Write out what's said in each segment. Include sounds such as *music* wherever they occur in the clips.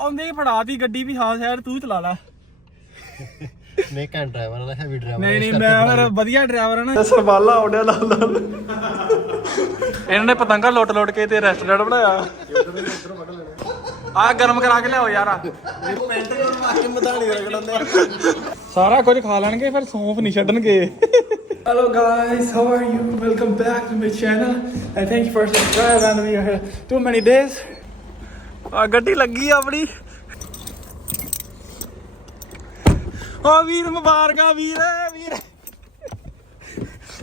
ਆਉਂਦੇ ਹੀ ਫੜਾਤੀ ਗੱਡੀ ਵੀ ਹਾਂ ਸ਼ਾਇਦ ਤੂੰ ਚਲਾ ਲੈ। ਨਹੀਂ ਘੈਂਟ ਡਰਾਈਵਰ ਵਾਲਾ ਹੈਵੀ ਡਰਾਈਵਰ ਨਹੀਂ ਨਹੀਂ ਮੈਂ ਫਿਰ ਵਧੀਆ ਡਰਾਈਵਰ ਆ ਨਾ। ਸਰਵਾਲਾ ਆਉਂਦਿਆ ਲਾਲ ਲਾਲ ਇਹਨਾਂ ਨੇ ਪਤੰਗਾ ਲੋਟ ਲੋਟ ਕੇ ਤੇ ਰੈਸਟੋਰੈਂਟ ਬਣਾਇਆ। ਆ ਗਰਮ ਕਰਾ ਕੇ ਲਿਆਓ ਯਾਰ। ਆ ਸਾਰਾ ਕੁਝ ਖਾ ਲੈਣਗੇ ਫਿਰ ਸੌਂਫ ਨਹੀਂ ਛੱਡਣਗੇ। Hello guys, how are you? Welcome back to my channel and thank you for subscribing and we are here. Too many days. ਆ ਗੱਡੀ ਲੱਗੀ ਆ ਆਪਣੀ। ਓ ਵੀਰ ਮੁਬਾਰਕਾਂ ਵੀਰ ਵੀਰ।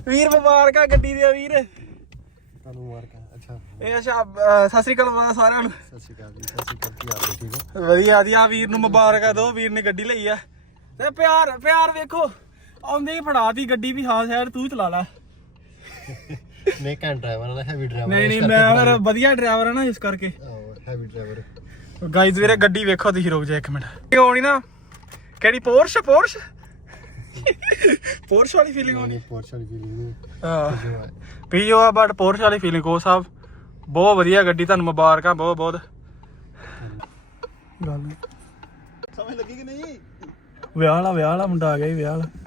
ਵੀਰ ਮੁਬਾਰਕਾਂ ਗੱਡੀ ਦੇ ਵੀਰ। ਤੁਹਾਨੂੰ ਮੁਬਾਰਕਾਂ ਅੱਛਾ। ਇਹ ਅੱਛਾ ਸਤਿ ਸ੍ਰੀ ਅਕਾਲ ਸਾਰਿਆਂ ਨੂੰ। ਸਤਿ ਸ਼੍ਰੀ ਅਕਾਲ ਜੀ ਸਤਿ ਸ਼੍ਰੀ ਅਕਾਲ ਕੀ ਹਾਲ ਹੈ ਠੀਕ ਹੋ? ਵਧੀਆ ਵਧੀਆ ਵੀਰ ਨੂੰ ਮੁਬਾਰਕਾਂ ਦੋ ਵੀਰ ਨੇ ਗੱਡੀ ਲਈ ਆ। ਤੇ ਪਿਆਰ ਪਿਆਰ ਵੇਖੋ ਆਉਂਦੇ ਹੀ ਫੜਾਤੀ ਗੱਡੀ ਵੀ ਹਾਂ ਸ਼ਾਇਦ ਤੂੰ ਚਲਾ ਲੈ। ਨਹੀਂ ਘੈਂਟ ਡਰਾਈਵਰ ਵਾਲਾ ਹੈਵੀ ਡਰਾਈਵਰ ਨਹੀਂ ਨਹੀਂ ਮੈਂ ਫਿਰ ਵਧੀਆ ਡਰਾਈਵਰ ਆ ਨਾ ਇਸ ਕਰਕੇ। ਹੈਵੀ ਡਰਾਈਵਰ ਗਾਈਜ਼ ਵੀਰੇ ਗੱਡੀ ਵੇਖੋ ਤੁਸੀਂ ਰੁਕ ਜਾ ਇੱਕ ਮਿੰਟ। ਇਹ ਹੋਣੀ ਨਾ ਕਿਹੜੀ ਪੋਰਸ਼ ਪੋਰਸ਼ ਪੋਰਸ਼ ਵਾਲੀ ਫੀਲਿੰਗ ਨਹੀਂ ਪੋਰਚ ਵਾਲੀ ਫੀਲਿੰਗ ਪੀਓ ਆ ਬਟ ਪੋਰਸ਼ ਵਾਲੀ ਫੀਲਿੰਗ ਕੋ ਸਾਹਿਬ। ਬਹੁਤ ਵਧੀਆ ਗੱਡੀ ਤੁਹਾਨੂੰ ਮੁਬਾਰਕਾਂ ਬਹੁਤ ਬਹੁਤ। ਗੱਲ ਸਮਝ ਲੱਗੀ ਕਿ ਨਹੀਂ ਵਿਆਹ ਵਾਲਾ ਵਿਆਹ ਵਾਲਾ ਮੁੰਡਾ ਆ ਗਿਆ ਜੀ ਵਿਆਹ ਵਾਲਾ।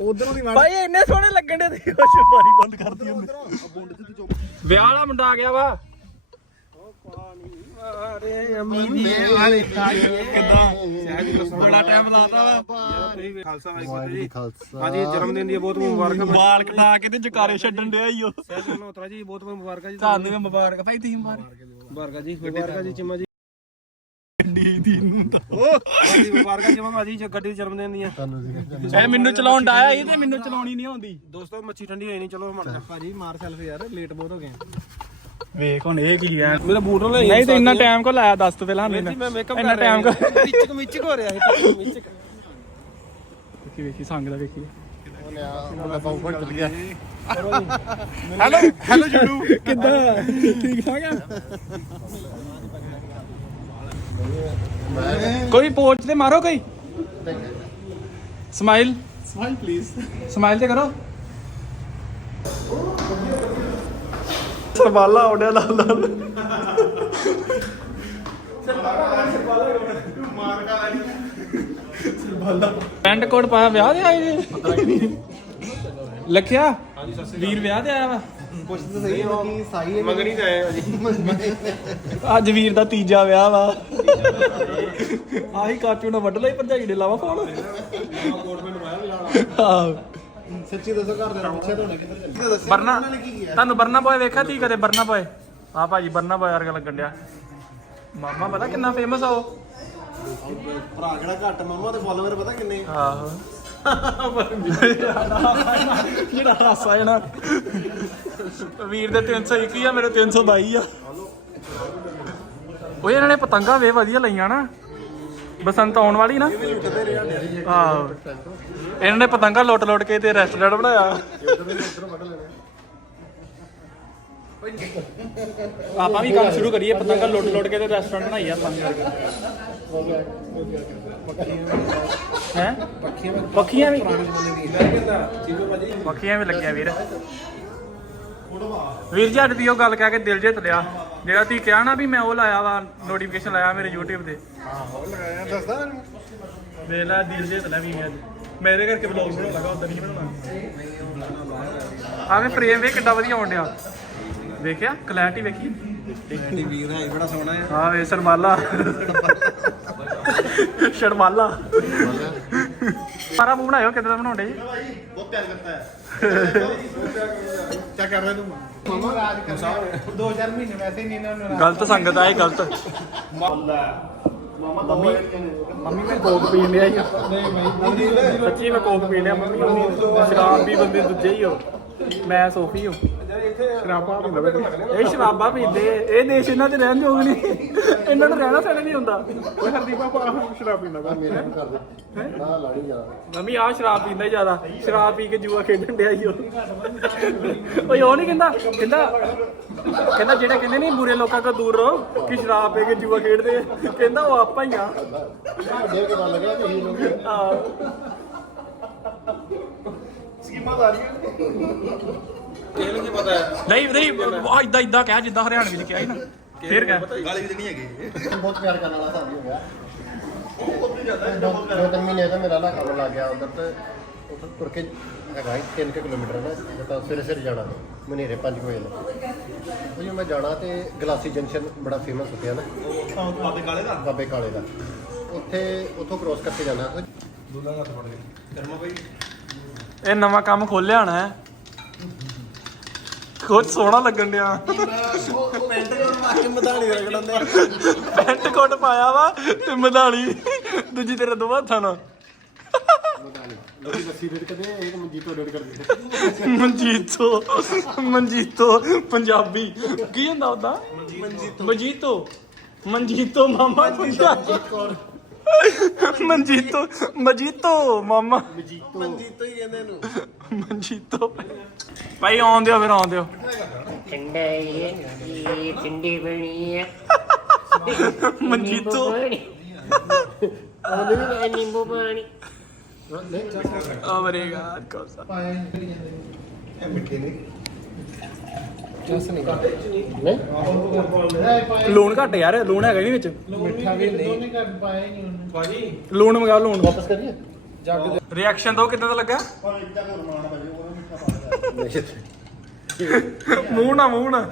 ਉਧਰੋਂ ਦੀ ਭਾਈ ਇੰਨੇ ਸੋਹਣੇ ਲੱਗਣ ਦੇ ਤੇ ਉਹ ਬਾਰੀ ਬੰਦ ਕਰਦੀ ਹੁੰਦੀ ਬੁੰਡ ਤੇ ਤੂੰ ਵਿਆਹ ਵਾਲਾ ਮੁੰਡਾ ਆ ਗਿਆ ਵਾ। ਅਰੇ ਅੰਮੀ ਵਾਲੇ ਬੜਾ ਟਾਈਮ ਲਾਤਾ ਵਾ। ਖਾਲਸਾ ਵਾਹਿਗੁਰੂ ਜੀ ਖਾਲਸਾ। ਹਾਂਜੀ ਜਨਮ ਦਿਨ ਦੀ ਬਹੁਤ ਬਹੁਤ ਮੁਬਾਰਕਾਂ ਬਾਲ ਕਟਾ ਕੇ ਤੇ ਜਕਾਰੇ ਛੱਡਣ ਡਿਆ ਈ ਉਹ ਸਹਿਜ ਮਨੋਤਰਾ ਜੀ ਬਹੁਤ ਬਹੁਤ ਮੁਬਾਰਕਾਂ ਜੀ ਤੁਹਾਨੂੰ। ਵੀ ਮੁਬਾਰਕ ਭਾਈ ਤੁਸੀਂ ਮੁਬਾਰਕ। ਮੁਬਾਰਕਾਂ ਜੀ ਮੁਬਾਰਕਾਂ ਜੀ ਚਿਮਾ ਜੀ। ਗੱਡੀ ਦੀ ਨੂੰ ਤਾਂ ਹਾਂਜੀ ਮੁਬਾਰਕਾਂ ਚਿਮਾ ਭਾਜੀ ਜ- ਗੱਡੀ ਦੇ ਜਨਮ ਦਿਨ ਦੀਆਂ। ਤੁਹਾਨੂੰ ਇਹ ਮੈਨੂੰ ਚਲਾਉਣ ਡਾਇਆ ਇਹ ਤੇ ਮੈਨੂੰ ਚਲਾਉਣੀ ਨਹੀਂ ਆਉਂਦੀ। ਦੋਸਤੋ ਮੱਛੀ ਠੰਡੀ ਹੋਈ ਨਹੀਂ ਚਲੋ ਮਣ ਭਾਜੀ ਮਾਰ ਸੈਲਫ ਯਾਰ ਲੇਟ ਬਹੁਤ ਹੋ ਗਏ ਵੇਖ ਹੁਣ ਇਹ ਕੀ ਹੈ। ਮੇਰਾ ਬੂਟ ਨਾ ਨਹੀਂ ਤੇ ਇੰਨਾ ਟਾਈਮ ਕੋ ਲਾਇਆ ਦੱਸ ਤੋਂ ਪਹਿਲਾਂ ਮੈਂ ਮੈਨੂੰ। ਮੇਕਅਪ ਇੰਨਾ ਕਰ ਰਿਹਾ ਟਾਈਮ ਕੋ ਮਿਚਕ ਮਿਚਕ ਹੋ ਰਿਹਾ ਹੈ ਮਿਚਕ। ਵੇਖੀ ਵੇਖੀ ਸੰਗ ਦਾ ਵੇਖੀ ਆ ਹੈਲੋ? ਹੈਲੋ ਜੁੜੂ ਕਿੱਦਾਂ? ਠੀਕ ਠਾਕ ਆ? ਕੋਈ ਪੋਚ ਤੇ ਮਾਰੋ ਕੋਈ। ਸਮਾਈਲ ਸਮਾਈਲ ਪਲੀਜ਼ ਸਮਾਈਲ ਤੇ ਕਰੋ। ਸਰਵਾਲਾ ਆਉਂਦਿਆ ਲਾਲ ਲਾਲ ਪੈਂਟ ਕੋਟ ਪਾਇਆ ਵਿਆਹ ਦੇ ਆਏ ਜੀ। ਲਖਿਆ? ਵੀਰ ਵਿਆਹ ਤੇ ਆਇਆ ਵਾ। ਪੁੱਛ ਤਾਂ ਸਹੀ ਹੋ ਕਿ ਸਾਈ ਮੰਗਣੀ ਤੇ ਆਏ ਜੀ ਅੱਜ ਵੀਰ ਦਾ ਤੀਜਾ ਵਿਆਹ ਵਾ। ਆਹੀ ਕਾਟੂ ਨਾਲ ਵੱਢ ਲਈ ਭਰਜਾਈ ਨੇ ਲਾਵਾ ਫੋਨ ਆਹੋ। ਸੱਚੀ ਦੱਸੋ ਘਰ ਦੇ ਪੁੱਛਿਆ ਤੁਹਾਨੂੰ ਕਿੱਧਰ ਚੱਲ? ਬਰਨਾ ਤੁਹਾਨੂੰ ਬਰਨਾ ਬੋਏ ਵੇਖਿਆ ਤੀ ਕਦੇ? ਬਰਨਾ ਬੋਏ ਆ ਭਾਜੀ ਬਰਨਾ ਬੋਏ ਵਰਗਾ ਲੱਗਣ ਡਿਆ। ਮਾਮਾ ਪਤਾ ਕਿੰਨਾ ਫੇਮਸ ਆ ਉਹ? ਭਰਾ ਕਿਹੜਾ ਘੱਟ ਮਾਮਾ ਤੇ ਫਾਲੋਅਰ ਪਤਾ ਕਿੰਨੇ? ਆਹੋ। ਜਿਹੜਾ ਹਾਸਾ ਹੈ ਨਾ ਵੀਰ ਦੇ 321 ਆ, ਮੇਰੇ 322 ਆ। ਉਹ ਇਹਨਾਂ ਨੇ ਪਤੰਗਾਂ ਵੇ ਵਧੀਆ ਲਈਆਂ ਨਾ। ਬਸੰਤ ਆਉਣ ਵਾਲੀ ਨਾ। ਆਹੋ। ਇਹਨਾਂ ਨੇ ਪਤੰਗਾਂ ਲੋਟ ਲੋਟ ਕੇ ਤੇ ਰੈਸਟੋਰੈਂਟ ਬਣਾਇਆ। ਆਪਾਂ ਵੀ ਕੰਮ ਸ਼ੁਰੂ ਕਰੀਏ, ਪਤੰਗਾਂ ਲੋਟ ਲੋਟ ਕੇ ਤੇ ਰੈਸਟੋਰੈਂਟ ਬਣਾਈਏ ਆਪਾਂ। ਹੈ? ਪੱਖੀਆਂ ਵੀ ਪੱਖੀਆਂ ਵੀ ਲੱਗੀਆਂ ਵੀਰ। ਵੀਰ ਜੀ ਅੱਜ ਦੀ ਉਹ ਗੱਲ ਕਹਿ ਕੇ ਦਿਲ ਜਿੱਤ ਲਿਆ। ਜਿਹੜਾ ਤੁਸੀਂ ਕਿਹਾ ਨਾ ਵੀ ਮੈਂ ਉਹ ਲਾਇਆ ਵਾ ਨੋਟੀਫਿਕੇਸ਼ਨ ਲਾਇਆ ਮੇਰੇ YouTube ਤੇ। ਆਹੋ ਲਗਾਇਆ ਦੱਸਦਾ ਮੈਨੂੰ ਲੈ ਦਿਲ ਜਿੱਤ ਲਿਆ ਵੀ ਮੈਂ ਅੱਜ। ਮੇਰੇ ਕਰਕੇ ਵਲੌਗ ਬਣਾਉਣ ਲੱਗਾ ਉਦੋਂ ਨਹੀਂ ਬਣਾਉਣਾ। ਆਵੇਂ ਫਰੇਮ ਵੇ ਕਿੱਡਾ ਵਧੀਆ ਆਉਣ ਡਿਆ। ਵੇਖਿਆ ਕਲੈਰਿਟੀ ਵੇਖੀ। ਟੀ ਵੀਰ ਹੈ ਬੜਾ ਸੋਹਣਾ ਹੈ। ਹਾਂ ਵੇ ਸ਼ਰਮਾਲਾ। ਸ਼ਰਮਾਲਾ। ਸਾਰਾ ਮੂੰਹ ਬਣਾਇਓ ਕਿੱਦਾਂ ਦਾ ਬਣਾਉਂਦੇ ਜੀ? ਬਹੁਤ ਪਿਆਰ ਕਰਤਾ ਹੈ। ਕੀ ਕਰ ਰਿਹਾ ਤੂੰ? ਮਾਮਾ ਰਾਜ ਕਰ ਦੋ ਚਾਰ ਮਹੀਨੇ ਵੈਸੇ ਨਹੀਂ ਇਹਨਾਂ ਨੂੰ ਗਲਤ ਸੰਗਤ ਆਏ ਗਲਤ। ਮੰਮੀ ਮੰਮੀ ਮੈਂ ਕੋਕ ਪੀਣ ਲਿਆ ਹੀ ਸੱਚੀ ਮੈਂ ਕੋਕ ਪੀ ਲਿਆ ਮੰਮੀ। ਸ਼ਰਾਬ ਵੀ ਬੰਦੇ ਦੂਜੇ ਹੀ ਹੋ। ਮੈਂ ਸੋਫੀ ਹਾਂ। ਸ਼ਰਾਬਾਂ ਪੀਂਦਾ ਇਹ ਸ਼ਰਾਬਾਂ ਪੀਂਦੇ ਇਹ ਦੇਸ਼ ਇਹਨਾਂ 'ਚ ਰਹਿਣ ਯੋਗ ਨਹੀਂ। ਇਹਨਾਂ ਨੂੰ ਰਹਿਣਾ ਸਹਿਣਾ ਨਹੀਂ ਹੁੰਦਾ। ਓਏ ਹਰਦੀਪ ਆਪਾਂ ਸ਼ਰਾਬ ਪੀਂਦਾ ਵਾ। ਮੇਰੇ ਨੂੰ ਕਰ ਦੇ। ਨਾ ਲਾੜੀ ਜਾ ਮੰਮੀ ਆ ਸ਼ਰਾਬ ਪੀਂਦਾ ਹੀ ਜ਼ਿਆਦਾ। ਸ਼ਰਾਬ ਪੀ ਕੇ ਜੂਆ ਖੇਡਣ ਡਿਆ ਹੀ ਉਹ। ਓਏ ਉਹ ਨਹੀਂ ਕਹਿੰਦਾ। ਕਹਿੰਦਾ ਕਹਿੰਦਾ ਜਿਹੜੇ ਕਹਿੰਦੇ ਨਹੀਂ ਬੁਰੇ ਲੋਕਾਂ ਤੋਂ ਦੂਰ ਰਹੋ ਕਿ ਸ਼ਰਾਬ ਪੀ ਕੇ ਜੂਆ ਖੇਡਦੇ ਆ। ਕਹਿੰਦਾ ਉਹ ਆਪਾਂ ਹੀ ਆ। ਵੱਡੇ ਕੇ ਪਤਾ ਲੱਗਿਆ ਕਿ ਹੀ ਲੋਕ। ਆਹ। ਸਕੀਮਾਂ ਆ ਰਹੀਆਂ ਇਹਨੂੰ ਕੀ ਪਤਾ। ਹੈ ਨਹੀਂ ਨਹੀਂ ਆ ਇਦਾਂ ਇਦਾਂ ਕਹਿ ਜਿੱਦਾਂ ਹਰਿਆਣਵੀ ਚ ਕਿਹਾ ਸੀ ਨਾ। ਫੇਰ ਕਹਿ। ਗਾਲੀ ਵੀ ਨਹੀਂ ਹੈਗੀ। ਬਹੁਤ ਪਿਆਰ ਕਰਨ ਵਾਲਾ ਸਾਥੀ ਹੋ ਗਿਆ ਦੋ ਦੋ ਤਿੰਨ ਮਹੀਨੇ ਤੋਂ ਮੇਰਾ ਨਾ ਕੰਮ ਲੱਗ ਗਿਆ ਉਧਰ ਤੇ। ਉੱਥੇ ਤੁਰ ਕੇ ਹੈਗਾ 3 ਕਿਲੋਮੀਟਰ ਨਾ ਤਾਂ ਸਵੇਰੇ ਸਵੇਰੇ ਜਾਣਾ ਮਨੇਰੇ 5 ਵਜੇ ਦਾ ਉਹ ਜੋ ਮੈਂ ਜਾਣਾ ਤੇ ਗਲਾਸੀ ਜੰਕਸ਼ਨ ਬੜਾ ਫੇਮਸ ਹੁੰਦਾ ਨਾ। ਬਾਬੇ ਕਾਲੇ ਦਾ? ਬਾਬੇ ਕਾਲੇ ਦਾ। ਉੱਥੇ ਉੱਥੋਂ ਕ੍ਰੋਸ ਕਰਕੇ ਜਾਣਾ। ਦੁੱਲਾ ਹੱਥ ਫੜ ਕੇ। ਕਰਮਾ ਭਾਈ ਇਹ ਨਵਾਂ ਕੰਮ ਖੋਲਿਆ ਹਣਾ ਹੈ। ਕੁਝ ਸੋਹਣਾ ਲੱਗਣ ਡਿਆ। ਪੈਂਟ ਕੋਲ ਪਾ ਕੇ ਮਧਾਣੀ ਰਗੜਾਉਂਦੇ ਪੈਂਟ ਕੋਟ ਪਾਇਆ ਵਾ ਤੇ ਮਧਾਣੀ ਦੂਜੀ ਤੇਰੇ ਦੋ ਹੱਥਾਂ ਨਾਲ। ਲੋਕੀ ਲੱਸੀ ਰੇਡ ਕਰਦੇ ਇਹ ਤਾਂ ਰੇਡ ਕਰਦੇ ਮਨਜੀਤੋ ਮਨਜੀਤੋ ਪੰਜਾਬੀ। ਕੀ ਹੁੰਦਾ ਉਹਦਾ? ਮਨਜੀਤੋ। ਮਨਜੀਤੋ। ਮਨਜੀਤੋ ਮਾਮਾ ਪੰਜਾਬੀ। ਮਨਜੀਤੋ ਮਜੀਤੋ ਮਾਮਾ। ਮਨਜੀਤੋ। ਹੀ ਕਹਿੰਦੇ ਇਹਨੂੰ। ਮਨਜੀਤੋ। ਭਾਈ ਆਉਂਦੇ ਹੋ ਫਿਰ ਆਉਂਦੇ ਹੋ ਠੰਡਾ ਹੈ ਇਹ ਠੰਡੀ ਬਣੀ ਹੈ। ਮਨਜੀਤੋ। ਉਹਨੂੰ ਨਿੰਬੂ ਪਾਣੀ। ਆ ਮਰੇਗਾ ਕੋਸਾ ਇਹ ਮਿੱਠੇ ਨੇ। ਨਹੀਂ। ਲੂਣ ਘੱਟ ਯਾਰ ਲੂਣ ਹੈਗਾ ਨਹੀਂ ਵਿੱਚ। ਮਿੱਠਾ ਵੀ ਨਹੀਂ। ਘੱਟ ਪਾਇਆ ਹੀ ਨਹੀਂ ਉਹਨੇ। ਭਾਜੀ। ਲੂਣ ਮੰਗਾ ਲੂਣ। ਵਾਪਸ ਕਰੀਏ? ਰਿਐਕਸ਼ਨ ਦੋ ਕਿੱਦਾਂ ਦਾ ਲੱਗਾ? *laughs* ਮੂੰਹ ਨਾ ਮੂੰਹ ਨਾ।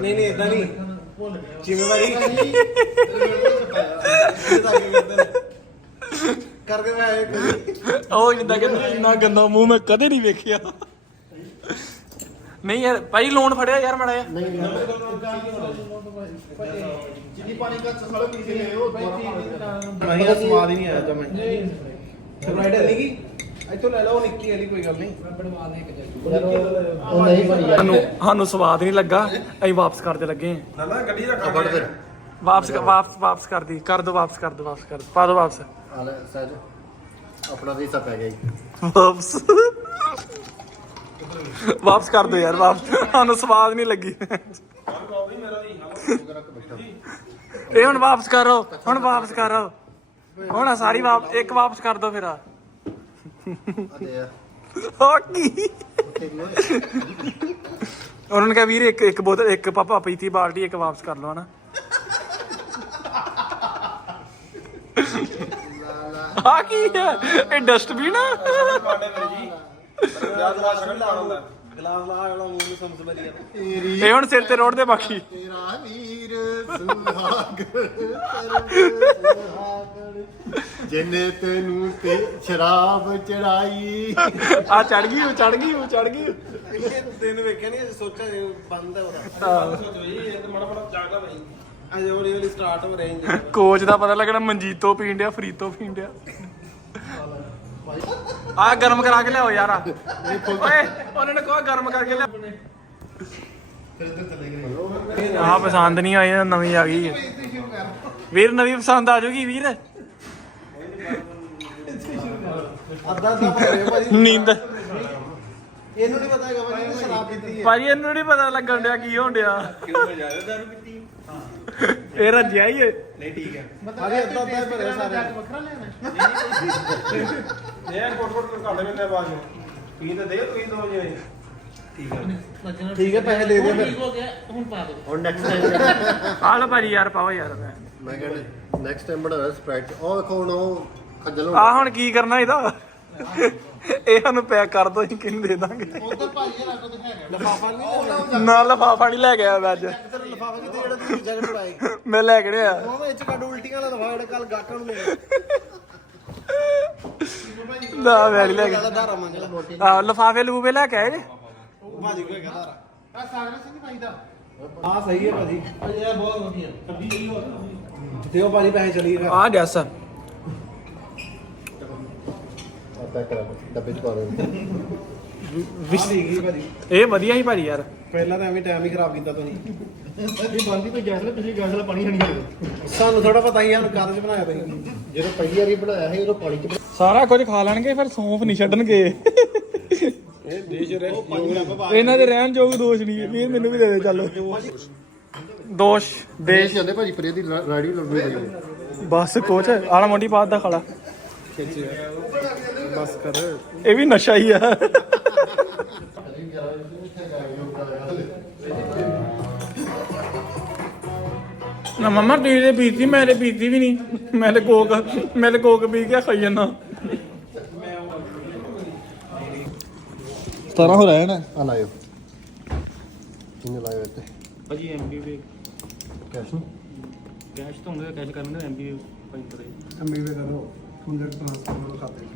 ਨਹੀਂ ਨਹੀਂ ਇਦਾਂ ਨਹੀਂ ਜ਼ਿੰਮੇਵਾਰੀ। ਕਰਕੇ ਮੈਂ ਆਇਆ ਕੋਈ। ਉਹ ਜਿੱਦਾਂ ਕਿ ਇੰਨਾ ਗੰਦਾ ਮੂੰਹ ਮੈਂ ਕਦੇ ਨਹੀਂ ਵੇਖਿਆ। ਨਹੀਂ ਯਾਰ ਭਾਈ ਲੂਣ ਫੜਿਆ ਯਾਰ ਮੜਾ ਜਾ ਨਹੀਂ ਜਿੱਦੀ ਪਾਣੀ ਦਾ ਸਾਲਾ ਪੀ ਕੇ ਗਏ ਉਹ ਨਹੀਂ ਆ ਸਵਾਦ ਹੀ ਨਹੀਂ ਆਇਆ ਜਮੇ ਸਪਰਾਈਟ ਨਹੀਂ ਕੀ ਇੱਥੋਂ ਲੈ ਲਓ ਨਿੱਕੀ ਵਾਲੀ ਕੋਈ ਗੱਲ ਨਹੀਂ। ਉਹ ਨਹੀਂ ਬਣੀ ਯਾਰ। ਸਾਨੂੰ ਸਾਨੂੰ ਸਵਾਦ ਨਹੀਂ ਲੱਗਾ। ਅਸੀਂ ਵਾਪਸ ਕਰਦੇ ਲੱਗੇ ਹਾਂ। ਨਾ ਨਾ ਗੱਡੀ ਦਾ ਫੜ ਫਿਰ। ਵਾਪਸ ਵਾਪਸ ਵਾਪਸ ਕਰ ਦੀ। ਕਰ ਦੋ ਵਾਪਸ ਕਰ ਦੋ ਵਾਪਸ ਕਰ ਦਿਓ। ਪਾ ਦੋ ਵਾਪਸ। ਆ ਲੈ ਸਹਿਜ। ਆਪਣਾ ਵੀ ਪੈ ਗਿਆ ਜੀ। ਵਾਪਸ। ਵਾਪਸ ਕਰ ਦੋ ਯਾਰ, ਵਾਪਸ। ਸਾਨੂੰ ਸਵਾਦ ਨਹੀਂ ਲੱਗੀ। ਇਹ ਹੁਣ ਵਾਪਸ ਕਰੋ, ਹੁਣ ਵਾਪਸ ਕਰੋ। ਹੁਣ ਆਹ ਸਾਰੀ ਵਾਪਸ ਇੱਕ ਵਾਪਸ ਕਰ ਦੋ ਫਿਰ ਆ। ਹੋ ਕੀ? ਉਹਨਾਂ ਨੇ ਕਿਹਾ, ਵੀਰ, ਇੱਕ ਇੱਕ ਬੋਤਲ, ਇੱਕ ਪਾਪਾ ਪੀਤੀ ਬਾਲਟੀ, ਇੱਕ ਵਾਪਸ ਕਰ ਲਓ, ਹਨਾ। ਆ ਕੀ ਹੈ? ਇਹ ਡਸਟਬਿਨ ਆ? ਤੁਹਾਡੇ ਮੇਰੇ ਜੀ ਯਾਦ ਲਾ ਸਕਣ ਲਾਉਂਦਾ ਗਲਾਸ ਲਾ ਵਾਲਾ ਮੂੰਹ ਨੂੰ ਸਮਝ ਬਰੀ ਤੇਰੀ ਇਹ ਹੁਣ ਸਿਰ ਤੇ ਰੋਡ ਦੇ ਬਾਕੀ। ਤੇਰਾ ਵੀਰ ਸੁਹਾਗਣ ਸੁਹਾਗਣ। ਜਿਨੇ ਤੈਨੂੰ ਤੇ ਸ਼ਰਾਬ ਚੜਾਈ। ਆ ਚੜ ਗਈ ਉਹ ਚੜ ਗਈ ਉਹ ਚੜ ਗਈ। ਇਹ ਦਿਨ ਵੇਖਿਆ ਨਹੀਂ ਅਸੀਂ ਸੋਚਿਆ ਜੇ ਬੰਦ ਹੈ ਉਹਦਾ। ਸੋਚੋ ਜੀ ਇਹ ਤਾਂ ਮਾੜਾ ਮਾੜਾ ਜਾਗਦਾ ਭਾਈ ਅਜੇ ਹੌਲੀ ਹੌਲੀ ਸਟਾਰਟ ਹੋ ਰਹੇ ਨੇ ਕੋਚ ਦਾ ਪਤਾ ਲੱਗਣਾ ਮਨਜੀਤੋ ਪੀਣ ਡਿਆ ਫਰੀਤੋ ਪੀਣ ਡਿਆ। ਆ ਗਰਮ ਕਰਾ ਕੇ ਲਿਆਓ ਯਾਰ। ਆ। ਓਏ ਉਹਨਾਂ ਨੇ ਕਹਾ ਗਰਮ ਕਰਕੇ ਲਿਆ ਆ ਪਸੰਦ ਨਹੀਂ ਆਈ ਨਵੀਂ ਆ ਗਈ। ਹੈ। ਵੀਰ ਨਵੀਂ ਪਸੰਦ ਆ ਜਾਊਗੀ ਵੀਰ। ਅੱਧਾ ਅੱਧਾ ਭਰੇ ਭਾਜੀ ਨੀਂਦ। ਇਹਨੂੰ ਨਹੀਂ ਪਤਾ ਹੈਗਾ ਭਾਜੀ ਇਹਨੇ ਸ਼ਰਾਬ ਪੀਤੀ ਹੈ। ਭਾਜੀ ਇਹਨੂੰ ਨਹੀਂ ਪਤਾ ਲੱਗਣ ਡਿਆ ਕੀ ਹੋਣ ਡਿਆ। ਕਿਉਂ ਮੈਂ ਜ਼ਿਆਦਾ ਦਾਰੂ ਪੀਤੀ। ਇਹ ਰੱਜਿਆ ਹੀ ਏ? ਨਹੀਂ ਠੀਕ ਹੈ। ਭਾਜੀ ਅੱਧਾ ਅੱਧਾ ਭਰੇ ਸਾਰੇ ਵੱਖਰਾ ਲੈਣਾ ਇਹ ਕੋਟ ਕੋਟ ਕਰ ਲੈ ਮੈਨੇ ਬਾਅਦ ਵਿੱਚ ਪੀ ਤਾਂ ਦੇ ਤੁਸੀਂ ਦੋ ਜਿਵੇਂ ਠੀਕ ਹੈ। ਠੀਕ ਹੈ ਪੈਸੇ ਦੇ ਦੇ ਫਿਰ। ਹੋ ਗਿਆ ਹੁਣ ਪਾ ਦੋ ਹੁਣ ਨੈਕਸਟ ਟਾਈਮ ਆ ਲਓ ਭਾਜੀ ਯਾਰ ਪਾਓ ਯਾਰ। ਮੈਂ ਕਹਿੰਦਾ ਨੈਕਸਟ ਟਾਈਮ ਬਣਾਣਾ ਸਪਰਾਈਟ ਉਹ ਦੇਖੋ ਹੁਣ ਉਹ ਖੱਜਲ ਹੋ ਆ ਹੁਣ ਕੀ ਕਰਨਾ ਇਹਦਾ? ਇਹ ਸਾਨੂੰ ਪੈਕ ਕਰ ਦੋ ਅਸੀਂ ਕਿਹਨੂੰ ਦੇ ਦਾਂਗੇ? ਉਹ ਤਾਂ ਭਾਈ ਇਹ ਰੱਖ ਦਿਖਾਇਆ ਲਫਾਫਾ ਨਹੀਂ ਨਾ ਲਫਾਫਾ ਨਹੀਂ ਲੈ ਕੇ ਆਇਆ ਮੈਂ ਅੱਜ। ਲਫਾਫਾ ਕਿਤੇ ਜਿਹੜਾ ਤੂੰ ਜੈਕਟ ਫੜਾਈ ਮੈਂ ਲੈ ਕੇ ਨਹੀਂ ਆਇਆ ਉਹ ਵਿੱਚ ਕੱਢ ਉਲਟੀਆਂ ਵਾਲਾ ਲਫਾਫਾ ਜਿਹੜਾ ਕੱਲ ਗਾਕਾਂ ਨੂੰ ਨਾ ਮੈਂ ਲੈ ਕੇ ਧਾਰਾ ਮੰਗ ਲੈ। ਆ ਲਫਾਫੇ ਲੂਫੇ ਲੈ ਕੇ ਆਏ ਜੇ? ਭਾਜੀ ਕੋਈ ਹੈਗਾ ਧਾਰਾ। ਆ ਸਾਗਰ ਸਿੰਘ ਭਾਈ ਦਾ ਹਾਂ ਸਹੀ ਹੈ ਭਾਜੀ। ਇਹ ਬਹੁਤ ਵਧੀਆ। ਦਿਓ ਭਾਜੀ ਪੈਸੇ ਚਲੀ ਗਏ। ਆ ਜੱਸ। ਆ ਪੈਕ ਕਰਾ ਦਿਓ, ਡੱਬੇ ਚ ਪਾ ਇਹ ਵਧੀਆ ਹੀ ਭਾਜੀ ਯਾਰ। ਪਹਿਲਾਂ ਤਾਂ ਐਵੇਂ ਟਾਈਮ ਹੀ ਖਰਾਬ ਕੀਤਾ ਤੁਸੀਂ। ਇਹ ਬੰਦੀ ਕੋਈ ਗੈਸ ਲੈ ਪਿਛਲੀ ਗੈਸ ਲੈ ਪਾਣੀ ਨਹੀਂ ਸਾਨੂੰ ਥੋੜਾ ਪਤਾ ਹੀ ਆ ਕਾਗਜ਼ ਬਣਾਇਆ ਤੁਸੀਂ? ਜਦੋਂ ਪਹਿਲੀ ਵਾਰੀ ਬਣਾਇਆ ਸੀ ਉਦੋਂ ਪਾਣੀ ਚ ਸਾਰਾ ਕੁਝ ਖਾ ਲੈਣਗੇ ਫਿਰ ਸੌਂਫ ਨਹੀਂ ਛੱਡਣਗੇ। ਇਹ ਦੇਸ਼ ਰਹਿ ਇਹਨਾਂ ਦੇ ਰਹਿਣ ਯੋਗ ਦੋਸ਼ ਨਹੀਂ ਇਹ ਮੈਨੂੰ ਵੀ ਦੇ ਦੇ ਚੱਲ। ਦੋਸ਼ ਦੇਸ਼। ਜਾਂਦੇ ਭਾਜੀ ਪਰੇ ਦੀ ਰਾਈਡ ਵੀ ਹੋਈ ਬਸ ਕੋਚ ਆਲਾ ਮੋਟੀ ਬਾਤ ਦਾ ਖਾਲਾ ਬਸ ਕਰ ਇਹ ਵੀ ਨਸ਼ਾ ਹੀ ਆ। ਨਾ ਮਮਾ ਤੂੰ ਤੇ ਪੀਤੀ ਮੈਂ ਤੇ ਪੀਤੀ ਵੀ ਨਹੀਂ। ਮੈਂ ਤੇ ਕੋਕ ਮੈਂ ਤੇ ਕੋਕ ਪੀ ਕੇ ਖਾਈ ਜਾਂਦਾ। 17 ਹੋ ਰਿਹਾ ਨਾ ਆ ਲਾਇਓ। ਕਿੰਨੇ ਲਾਇਓ ਇੱਥੇ? ਭਾਜੀ ਐਮਬੀ ਵੀ ਕੈਸ਼ ਨੂੰ? ਕੈਸ਼ ਤੋਂ ਹੁੰਦਾ ਕੈਸ਼ ਕਰਨਗੇ ਐਮਬੀ ਭਾਈ ਪਰੇ ਐਮਬੀਵੇ ਕਰੋ ਫੰਡ ਟ੍ਰਾਂਸਫਰ ਖਾਤੇ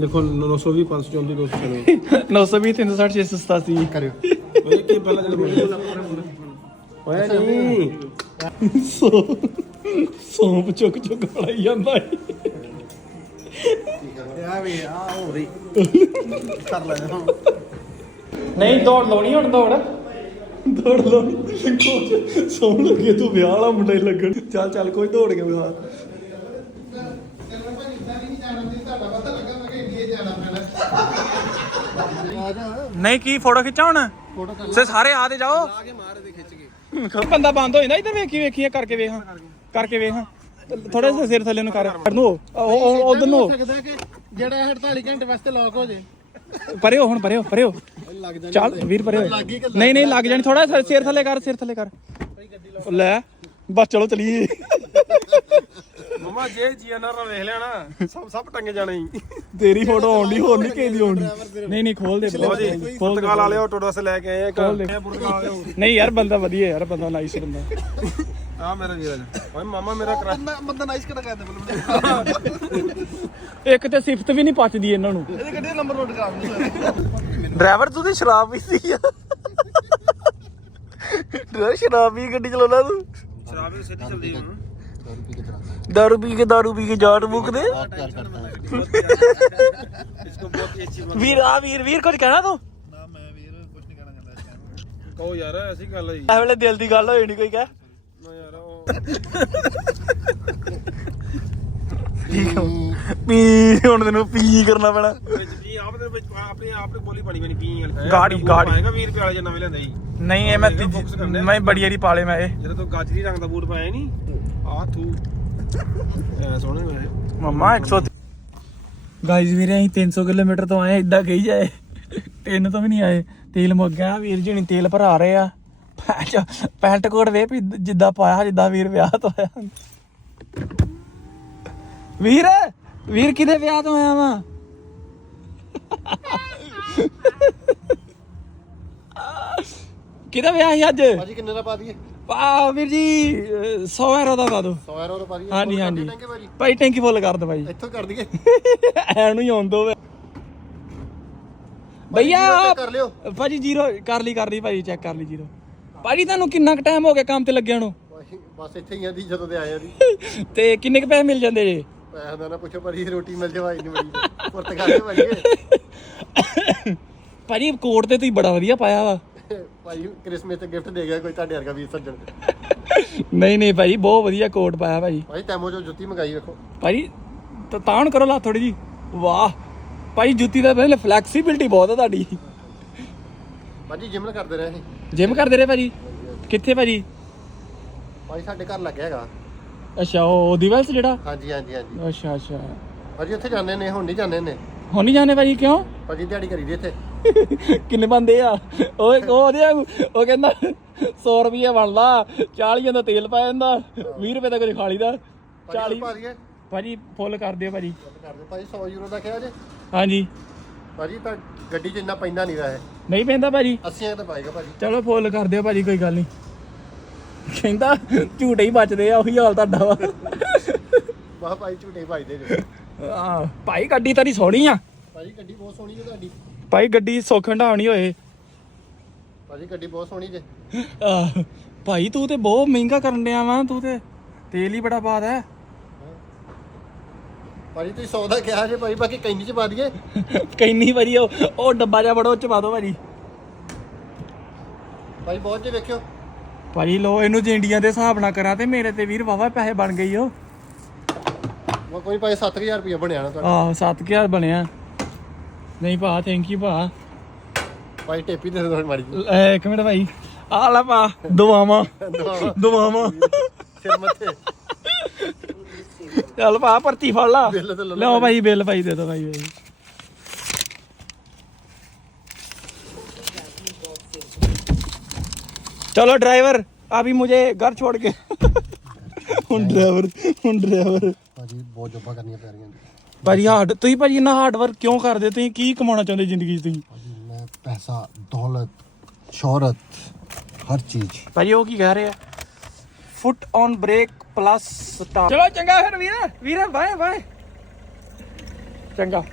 ਦੇਖੋ 920 534 296 920 360 687 ਕਰਿਓ। ਓਏ ਕੀ ਪਹਿਲਾਂ ਜਿਹੜੇ ਓਏ ਨਹੀਂ। ਸੋ ਸੌਂਪ ਚੁੱਕ ਚੁੱਕ ਫੜਾਈ ਜਾਂਦਾ ਏ ਆ ਵੀ ਆ ਹੋ ਰਹੀ। ਕਰ ਲੈ ਨਹੀਂ ਦੌੜ ਲਾਉਣੀ ਹੁਣ ਦੌੜ। ਦੌੜ ਲਾਉਣੀ। ਕੋਚ ਸੌਣ ਲੱਗੇ ਤੂੰ ਵਿਆਹ ਵਾਲਾ ਮੁੰਡਾ ਹੀ ਲੱਗਣ। ਚੱਲ ਚੱਲ ਕੋਈ ਦੌੜ ਕੇ ਵਿਆਹ। ਨਹੀਂ ਕੀ ਫੋਟੋ ਖਿੱਚਾ ਹੁਣ? ਸੇ ਸਾਰੇ ਆ ਤੇ ਜਾਓ। ਆ ਕੇ ਮਾਰ ਦੇ ਖਿੱਚ ਕੇ। ਬੰਦਾ ਬੰਦ ਹੋ ਜਾਂਦਾ ਇਧਰ ਵੇਖੀ ਵੇਖੀ ਕਰਕੇ ਵੇਖ। ਕਰਕੇ ਵੇਖ। ਥੋੜਾ ਜਿਹਾ ਸਿਰ ਥੱਲੇ ਨੂੰ ਕਰ। ਨੂੰ ਉਧਰ ਨੂੰ ਜਿਹੜਾ 48 ਘੰਟੇ ਵਾਸਤੇ ਲੌਕ ਹੋ ਜੇ। ਪਰੇ ਹੋ ਹੁਣ ਪਰੇ ਹੋ ਪਰੇ ਚੱਲ ਵੀਰ ਪਰੇ ਹੋ। ਨਹੀਂ ਨਹੀਂ ਲੱਗ ਜਾਣੀ। ਥੋੜਾ ਸਿਰ ਥੱਲੇ ਕਰ ਸਿਰ ਥੱਲੇ ਕਰ। ਲੈ ਬਸ ਚਲੋ ਚਲੀਏ। ਮਮਾ ਜੇ ਜੀਐਨਆਰ ਵੇਖ ਲਿਆ ਨਾ ਸਭ ਸਭ ਟੰਗੇ ਜਾਣੇ ਹੀ। ਤੇਰੀ ਫੋਟੋ ਆਉਂਦੀ ਹੋਰ ਨਹੀਂ ਕਿਸੇ ਦੀ ਆਉਂਦੀ ਨਹੀਂ ਨਹੀਂ ਖੋਲ ਦੇ ਲੋ ਜੀ ਦੇ। ਪੁਰਤਗਾਲ ਵਾਲੇ ਆਟੋ ਵਾਸਤੇ ਲੈ ਕੇ ਆਏ ਆ ਇੱਕ। ਖੋਲ ਦੇ। ਇਹ ਪੁਰਤਗਾਲ ਵਾਲੇ ਨਹੀਂ ਯਾਰ ਬੰਦਾ ਵਧੀਆ ਯਾਰ ਬੰਦਾ ਨਾਈਸ ਬੰਦਾ। ਆ ਮੇਰਾ ਵੀਰ ਓਏ ਮਾਮਾ ਮੇਰਾ ਕਰਾ ਬੰਦਾ ਨਾਈਸ ਕਿਹੜਾ ਕਹਿੰਦੇ ਬਲ ਇੱਕ ਤੇ ਸਿਫਤ ਵੀ ਨਹੀਂ ਪਚਦੀ ਇਹਨਾਂ ਨੂੰ। ਇਹਦੇ ਗੱਡੀ ਦਾ ਨੰਬਰ ਨੋਟ ਕਰਾ ਡਰਾਈਵਰ ਤੂੰ ਤੇ ਸ਼ਰਾਬ ਪੀਤੀ ਆ। ਡਰਾਈਵਰ ਸ਼ਰਾਬ ਗੱਡੀ ਚਲਾਉਣਾ ਤੂੰ? ਸ਼ਰਾਬ ਸਿੱਧੀ ਚੱਲਦੀ ਹੁਣ। ਦਾਰੂ ਪੀ ਕੇ ਦਾਰੂ ਪੀ ਕੇ ਜਾਟ ਮੁੱਕਦੇ ਇਸਕੋ ਬਹੁਤ ਹੀ ਅੱਛੀ ਬਾਤ ਵੀਰ ਆ ਵੀਰ ਵੀਰ ਕੁਝ ਕਹਿਣਾ ਤੂੰ ਨਾ ਮੈਂ ਵੀਰ ਕੁਝ ਨਹੀਂ ਕਹਿਣਾ ਚਾਹੁੰਦਾ ਕਹੋ ਯਾਰ ਐਸੀ ਗੱਲ ਹੈ ਐ ਵੇਲੇ ਦਿਲ ਦੀ ਗੱਲ ਹੋਈ ਨਹੀਂ ਕੋਈ ਕਹਿ ਨਾ ਯਾਰ ਉਹ ਪੀ ਹੁਣ ਤੈਨੂੰ ਪੀ ਕਰਨਾ ਪੈਣਾ। ਜੀ ਆਪ ਦੇ ਵਿੱਚ ਆਪਣੇ ਆਪ ਤੇ ਬੋਲੀ ਪਾਣੀ ਬਣੀ ਪੀ ਵਾਲੀ। ਗਾੜੀ, ਗਾੜੀ। ਆਏਗਾ 20 ਰੁਪਏ ਵਾਲੇ ਜਿਹਾ ਨਵੇਂ ਲੈਂਦਾ ਜੀ ਨਹੀਂ ਇਹ ਮੈਂ ਇਹਦਾ ਤੀਜੀ- focus ਕਰਨਾ। ਹੈ। ਮੈਂ ਬੜੀ ਵਾਰੀ ਪਾਲੇ ਮੈਂ ਇਹ। ਜਦੋਂ ਗਾਜਰੀ ਰੰਗ ਦਾ ਬੂਟ ਪਾਇਆ ਨਹੀਂ ਆ ਤੂੰ। ਐ ਸੋਹਣੇ ਹੋਏ। ਮਮਾ 100 ਗਾਈਜ਼ ਵੀਰੇ ਅਸੀਂ 300 ਕਿਲੋਮੀਟਰ ਤੋਂ ਆਏ ਇਦਾਂ ਕਹੀ ਜਾਏ। ਤਿੰਨ ਤੋਂ ਵੀ ਨਹੀਂ ਆਏ। ਤੇਲ ਮੁੱਕ ਗਿਆ। ਵੀਰ ਜੀ ਨਹੀਂ ਤੇਲ ਭਰਾ ਰਹੇ ਆ। ਪੈਂਟ- ਪੈਂਟ ਕੋਟ ਵੇ ਵੀ ਜਿੱਦਾਂ ਪਾਇਆ ਜਿੱਦਾਂ ਵੀਰ ਵਿਆਹ ਤੋਂ ਆਇਆ। ਵੀਰ ਵੀਰ ਕਿਹਦੇ ਵਿਆਹ ਤੋਂ ਆਇਆ ਵਾ? ਕਿਹਦਾ ਵਿਆਹ ਸੀ ਅੱਜ? ਭਾਜੀ ਕਿੰਨੇ ਦਾ ਪਾ ਦਈਏ? ਆ ਵੀਰ ਜੀ 100 ਯੂਰੋ ਦਾ ਪਾ ਦੋ। 100 ਯੂਰੋ ਦਾ ਪਾ ਦਈਏ। ਹਾਂਜੀ ਹਾਂਜੀ। ਭਾਈ ਟੈਂਕੀ ਫੁੱਲ ਕਰ ਦੋ ਭਾਈ। ਇੱਥੋਂ ਕਰ ਦਈਏ। ਐ ਨੂੰ ਹੀ ਆਉਂਦੋ ਵੇ ਭਈਆ ਕਰ ਲਿਓ। ਭਾਜੀ ਜ਼ੀਰੋ ਕਰ ਲਈ ਕਰ ਲਈ ਭਾਜੀ ਚੈੱਕ ਕਰ ਲਈ ਜ਼ੀਰੋ ਭਾਜੀ ਤੁਹਾਨੂੰ ਕਿੰਨਾ ਕੁ ਟਾਈਮ ਹੋ ਗਿਆ ਕੰਮ ਤੇ ਲੱਗਿਆ ਨੂੰ? ਬਸ ਇੱਥੇ ਹੀ ਆ ਦੀ ਜਦੋਂ ਦੇ ਆਏ ਆ ਦੀ ਤੇ ਕਿੰਨੇ ਕੁ ਪੈਸੇ ਮਿਲ ਜਾਂਦੇ ਜੇ? ਪੈਸਾ ਦਾ ਨਾ ਪੁੱਛੋ ਭਾਜੀ ਰੋਟੀ ਮਿਲ ਜਾਵਾਈ ਨਹੀਂ ਬੜੀ ਪੁਰਤਗਾਲ ਦੇ ਭਾਜੀ ਭਾਜੀ ਕੋਟ ਤੇ ਤੁਸੀਂ ਬੜਾ ਵਧੀਆ ਪਾਇਆ ਵਾ ਭਾਜੀ ਕ੍ਰਿਸਮਸ ਤੇ ਗਿਫਟ ਦੇ ਗਿਆ ਕੋਈ ਤੁਹਾਡੇ ਵਰਗਾ ਵੀਰ ਸੱਜਣ ਨਹੀਂ ਨਹੀਂ ਭਾਜੀ ਬਹੁਤ ਵਧੀਆ ਕੋਟ ਪਾਇਆ ਭਾਜੀ ਭਾਜੀ ਤੈਮੋ ਜੋ ਜੁੱਤੀ ਮੰਗਾਈ ਵੇਖੋ ਭਾਜੀ ਤਾਂ ਤਾਣ ਕਰੋ ਲਾ ਥੋੜੀ ਜੀ ਵਾਹ ਭਾਜੀ ਜੁੱਤੀ ਦਾ ਪਹਿਲੇ ਫਲੈਕਸੀਬਿਲਟੀ ਬਹੁਤ ਹੈ ਤੁਹਾਡੀ ਭਾਜੀ ਜਿਮ ਕਰਦੇ ਰਹੇ ਅਸੀਂ ਜਿਮ ਕਰਦੇ ਰਹੇ ਭਾਜੀ ਕਿੱਥੇ ਭਾਜੀ? ਭਾਜੀ ਸਾਡੇ ਘਰ ਲੱਗਿਆ ਹੈਗਾ। ਅੱਛਾ ਉਹ ਦਿਵਸ ਜਿਹੜਾ? ਹਾਂਜੀ ਹਾਂਜੀ ਹਾਂਜੀ। ਅੱਛਾ ਅੱਛਾ। ਭਾਜੀ ਉੱਥੇ ਜਾਂਦੇ ਨੇ ਹੁਣ ਨਹੀਂ ਜਾਂਦੇ ਨੇ। ਹੁਣ ਨਹੀਂ ਜਾਣੇ ਭਾਜੀ ਕਿਉਂ? ਭਾਜੀ ਦਿਹਾੜੀ ਕਰੀ ਦੀ ਇੱਥੇ। *laughs* ਕਿੰਨੇ ਬੰਦੇ ਆ? ਉਹ ਉਹ ਉਹਦੇ ਵਾਂਗੂ, ਉਹ ਕਹਿੰਦਾ 100 ਰੁਪਏ ਬਣਦਾ 40 ਦਾ ਤੇਲ ਪਾ ਜਾਂਦਾ 20 ਰੁਪਏ ਦਾ ਕੁਝ ਖਾ ਲਈਦਾ। 40 ਪਾ ਦਈਏ। ਭਾਜੀ ਫੁੱਲ ਕਰ ਦਿਓ ਭਾਜੀ। ਕਰਦੇ ਭਾਜੀ 100 ਯੂਰੋ ਦਾ ਕਿਹਾ ਜੇ। ਹਾਂਜੀ। ਭਾਜੀ ਤਾਂ ਗੱਡੀ 'ਚ ਇੰਨਾ ਪੈਂਦਾ ਨਹੀਂ ਵੈਸੇ। ਨਹੀਂ ਪੈਂਦਾ ਭਾਜੀ। 80 ਤਾਂ ਪਾਏਗਾ ਭਾਜੀ। ਚਲੋ ਫੁੱਲ ਕਰ ਦਿਓ ਭਾਜੀ ਕੋਈ ਗੱਲ ਨਹੀਂ। ਕਹਿੰਦਾ ਝੂਟੇ ਹੀ ਬਚਦੇ ਆ ਉਹੀ ਹਾਲ ਤੁਹਾਡਾ ਵਾ। ਵਾਹ ਭਾਈ ਝੂਟੇ ਭਾਈਦੇ ਜੋ ਆ ਭਾਈ ਗੱਡੀ ਤੇਰੀ ਸੋਹਣੀ ਆ। ਭਾਜੀ ਗੱਡੀ ਬਹੁਤ ਸੋਹਣੀ ਜੇ ਤੁਹਾਡੀ। ਭਾਈ ਗੱਡੀ ਸੁੱਖ ਹੰਡਾਉਣੀ ਹੋਏ। ਭਾਜੀ ਗੱਡੀ ਬਹੁਤ ਸੋਹਣੀ ਜੇ। ਆਹ, ਭਾਈ ਤੂੰ ਤੇ ਬਹੁਤ ਮਹਿੰਗਾ ਕਰਨ ਡਿਆ ਵਾ ਤੂੰ ਤੇ ਤੇਲ ਹੀ ਬੜਾ ਬਾਦ ਹੈ ਭਾਜੀ ਤੁਸੀਂ 100 ਦਾ ਕਿਹਾ ਜੇ ਭਾਈ ਬਾਕੀ ਕੈਨੀ 'ਚ ਪਾ ਦਈਏ। ਕਿੰਨੀ ਵਾਰੀ ਉਹ ਉਹ ਡੱਬਾ ਜਿਹਾ ਬੜਾ ਚ ਪਾ ਦੋ ਭਾਜੀ। ਭਾਈ ਬਹੁਤ ਜੇ ਵੇਖਿਓ। ਭਾਜੀ ਲੋ ਇਹਨੂੰ ਜੇ ਇੰਡੀਆ ਦੇ ਹਿਸਾਬ ਨਾਲ ਕਰਾਂ ਤੇ ਮੇਰੇ ਤੇ ਵੀਰ ਵਾਵਾ ਪੈਸੇ ਬਣ ਗਈ ਓ। ਮੈਂ ਕੋਈ ਭਾਈ 7000 ਰੁਪਏ ਬਣਿਆ ਨਾ ਤੁਹਾਡਾ। ਆਹ 7000 ਬਣਿਆ। ਨਹੀਂ ਭਾ ਥੈਂਕ ਯੂ ਭਾ। ਭਾਈ ਟੇਪੀ ਦੇ ਦੋ ਮਾਰੀ ਜੀ। ਐ ਇੱਕ ਮਿੰਟ ਭਾਈ। ਆ ਲੈ ਭਾ ਦੁਆਵਾਂ। ਦੁਆਵਾਂ। ਦੁਆਵਾਂ। ਸਿਰ ਮੱਥੇ। ਚੱਲ ਭਾ ਭਰਤੀ ਫੜ ਲਾ। ਬਿੱਲ ਤੇ ਲੈ ਲਓ ਲਓ ਭਾਈ। ਬਿੱਲ ਭਾਈ ਦੇ ਦੋ ਭਾਈ ਭਾਈ। चलो ड्राइवर अभी मुझे घर छोड़ के ਹੁਣ ਡਰਾਈਵਰ ਹੁਣ ਡਰਾਈਵਰ ਭਾਜੀ ਬਹੁਤ ਜੋਬਾਂ ਕਰਨੀਆਂ ਪੈ ਰਹੀਆਂ ਨੇ ਭਾਜੀ ਹਾਰਡ ਤੁਸੀਂ ਭਾਜੀ ਇੰਨਾ ਹਾਰਡ ਵਰਕ ਕਿਉਂ ਕਰਦੇ ਤੁਸੀਂ ਕੀ ਕਮਾਉਣਾ ਚਾਹੁੰਦੇ ਜ਼ਿੰਦਗੀ 'ਚ ਤੁਸੀਂ ਭਾਜੀ ਮੈਂ ਪੈਸਾ ਦੌਲਤ ਸ਼ੋਹਰਤ ਹਰ ਚੀਜ਼ ਭਾਜੀ ਉਹ ਕੀ ਕਹਿ ਰਹੇ ਆ foot on brake plus stop ਚਲੋ ਚੰਗਾ ਫਿਰ ਵੀਰੇ ਵੀਰੇ ਬਾਏ ਬਾਏ ਚੰਗਾ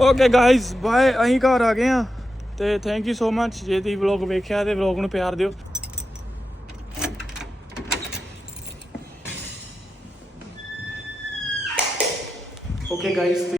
ਓਕੇ ਗਾਇਸ ਬਾਏ ਅਸੀਂ ਘਰ ਆ ਗਏ ਆ ਤੇ ਥੈਂਕ ਯੂ ਸੋ ਮਚ ਜੇ ਤੁਸੀਂ ਵਲੌਗ ਵੇਖਿਆ ਤੇ ਵਲੌਗ ਨੂੰ ਪਿਆਰ ਦਿਓ। Okay guys